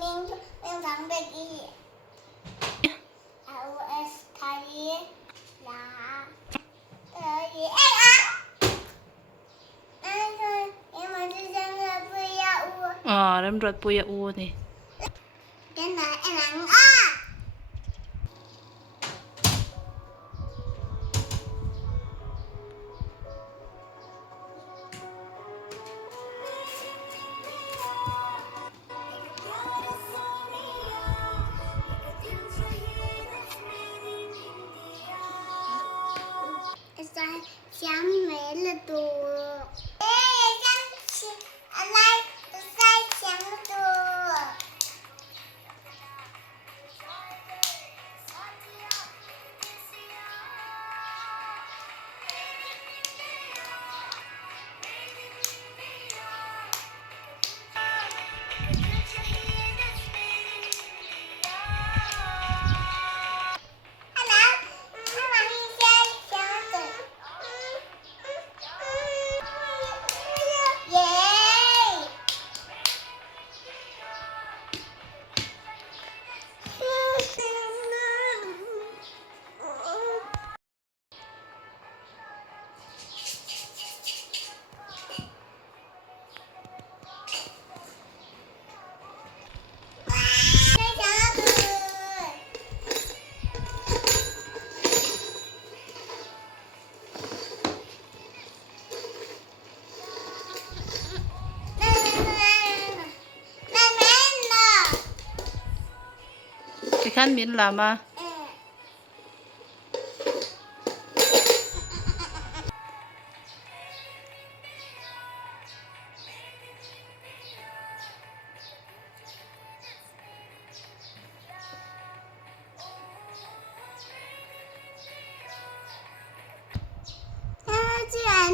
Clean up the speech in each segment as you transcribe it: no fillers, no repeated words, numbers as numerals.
明堂的一，LS 台呀，哎啊，那个因为是真的不要我。ตำรวจปุยอูนี่真的哎啊！在想没了多，哎，想起来在想多。ไปขั้นมินลามา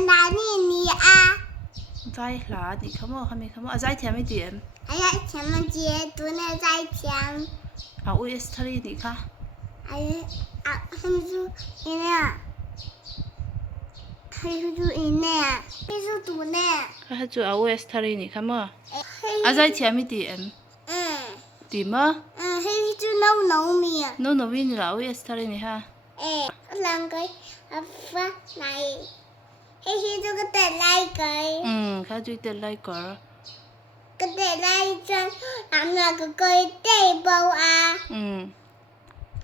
哪里你啊？在哪里？看么？还没看么？在前面点。哎呀，前面接住那在前。US ทะเลนี่ค่ะ哎呀啊，还没住in呢，还有住in呢，还有住呢。ค่ะจู่ US ทะเลนี่ค่ะ么在前面点点么还有住农民。noวินละ US ทะเลนี่ค่ะ两个发来，还有这个的来个。ค่ะจู่เต็มไล่ก่อน个的来转，俺那个个带包啊。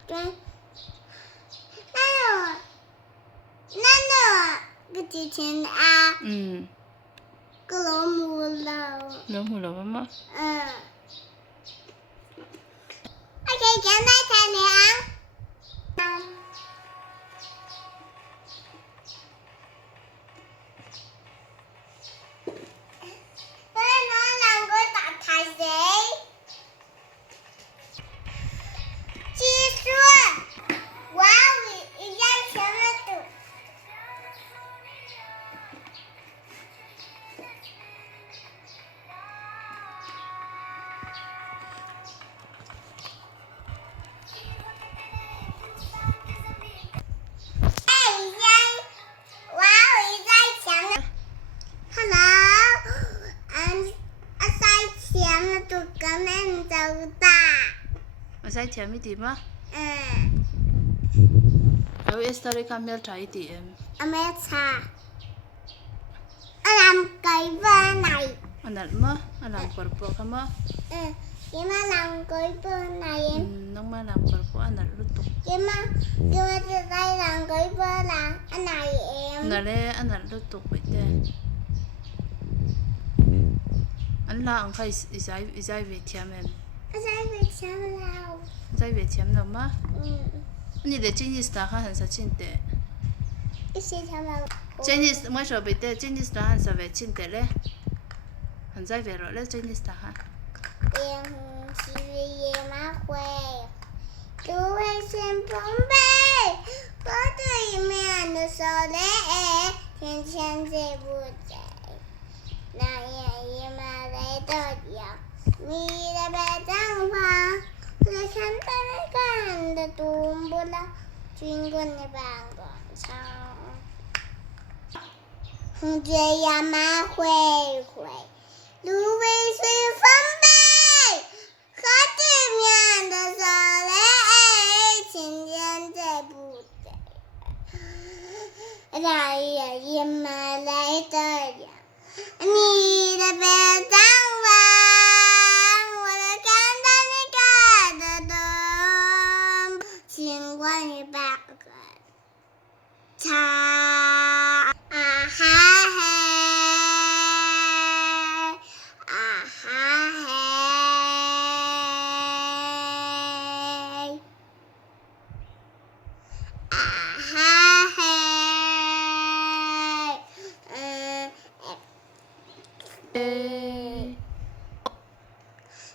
转，那个之前啊。个老母了。老母了吗OK，现在才凉。在前面点吗US ทะเลค่ะเมลไทย点ไม่ใช่อันไก่บ้านไหนอันนั้นมั้อันนั้นกอร์ปค่ะมั้ยังมาลำไก่บ้านไหนน้องมาลำกอร์ปอันนั้นรู้ตุกยังจะได้ลำไก่บ้านละอันไหนนั่นแหละอันนั้นรู้ตุกไปเด้อันละอันใคร在เวียดนาม在北强了在เวียดนามมั้你的经济是大汉还是轻的？一些他们。经济我说不对，经济是大汉是为轻的嘞，很在为了嘞经济是大汉。是野马会，都会先锋备，我对面的手嘞，天天追不追？那野马来的呀，你的白帐篷。我看到那个的动不了，军官的办公场，红雀呀马灰灰，芦苇随风飞，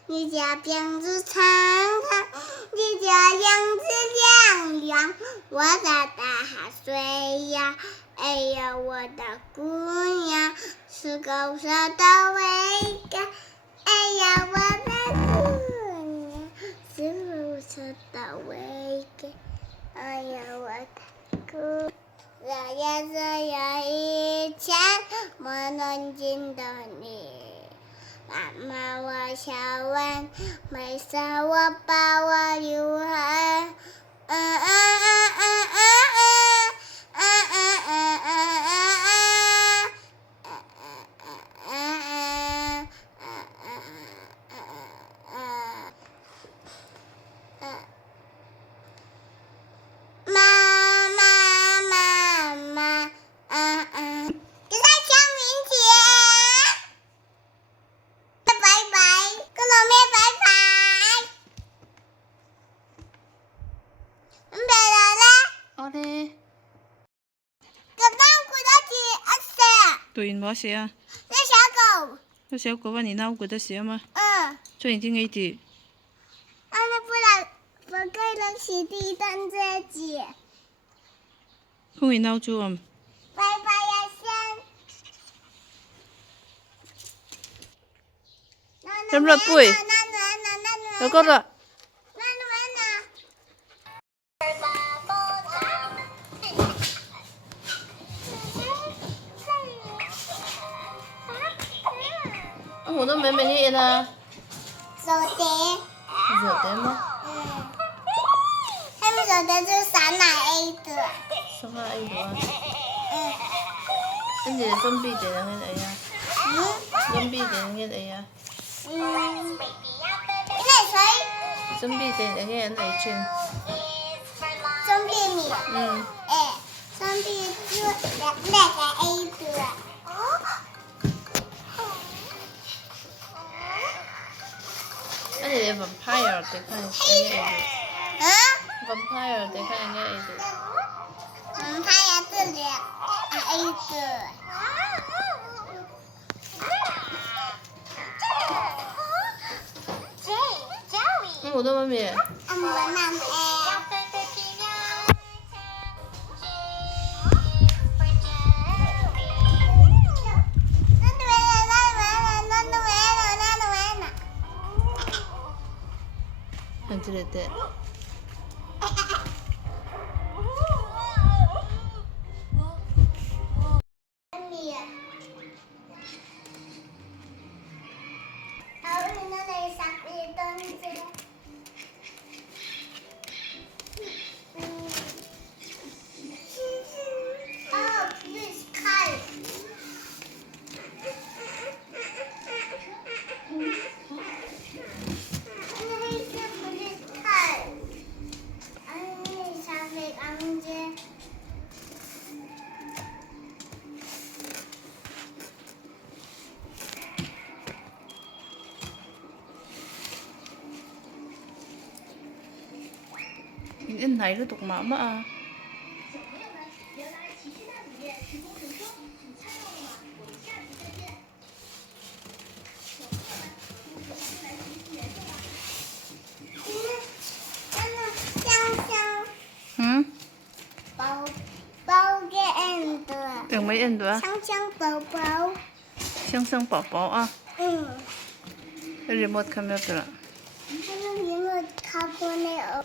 你家辫子长长，你家样子亮亮，我在大海睡呀，哎呀，我的姑娘是狗舍的尾干，哎呀，我的姑娘是狗舍的尾干，哎呀，我的姑。这有一天，我能见到你。妈妈，我想问，为啥我把我留下？对，冇事啊。那小狗。那小狗把你闹过的事吗？嗯。最近听你啲。那不然我给了洗地当自己。空气闹住啊。拜拜呀，先。咁落背。有嗰度。我都明明啲嘢啊。手碟。手碟吗？他们手碟就是撒奶 A 的。撒奶 A 度啊。跟住準備定嘅嚟啊。準備定嘅嚟啊。準備定嘅人嚟轉。準備米。準備就那個 A 的。跟住你 vampire 地翻人嘅 A 度。vampire 地翻人嘅 A 度。vampire 這裡A 的。我都媽咪。很值得的。Anh này nó tục mỏng á à. Bao cái em được. Được mấy em được? Sáng sáng bảo bảo. Sáng sáng bảo bảo à? Ừ. Remote camera. Remote camera.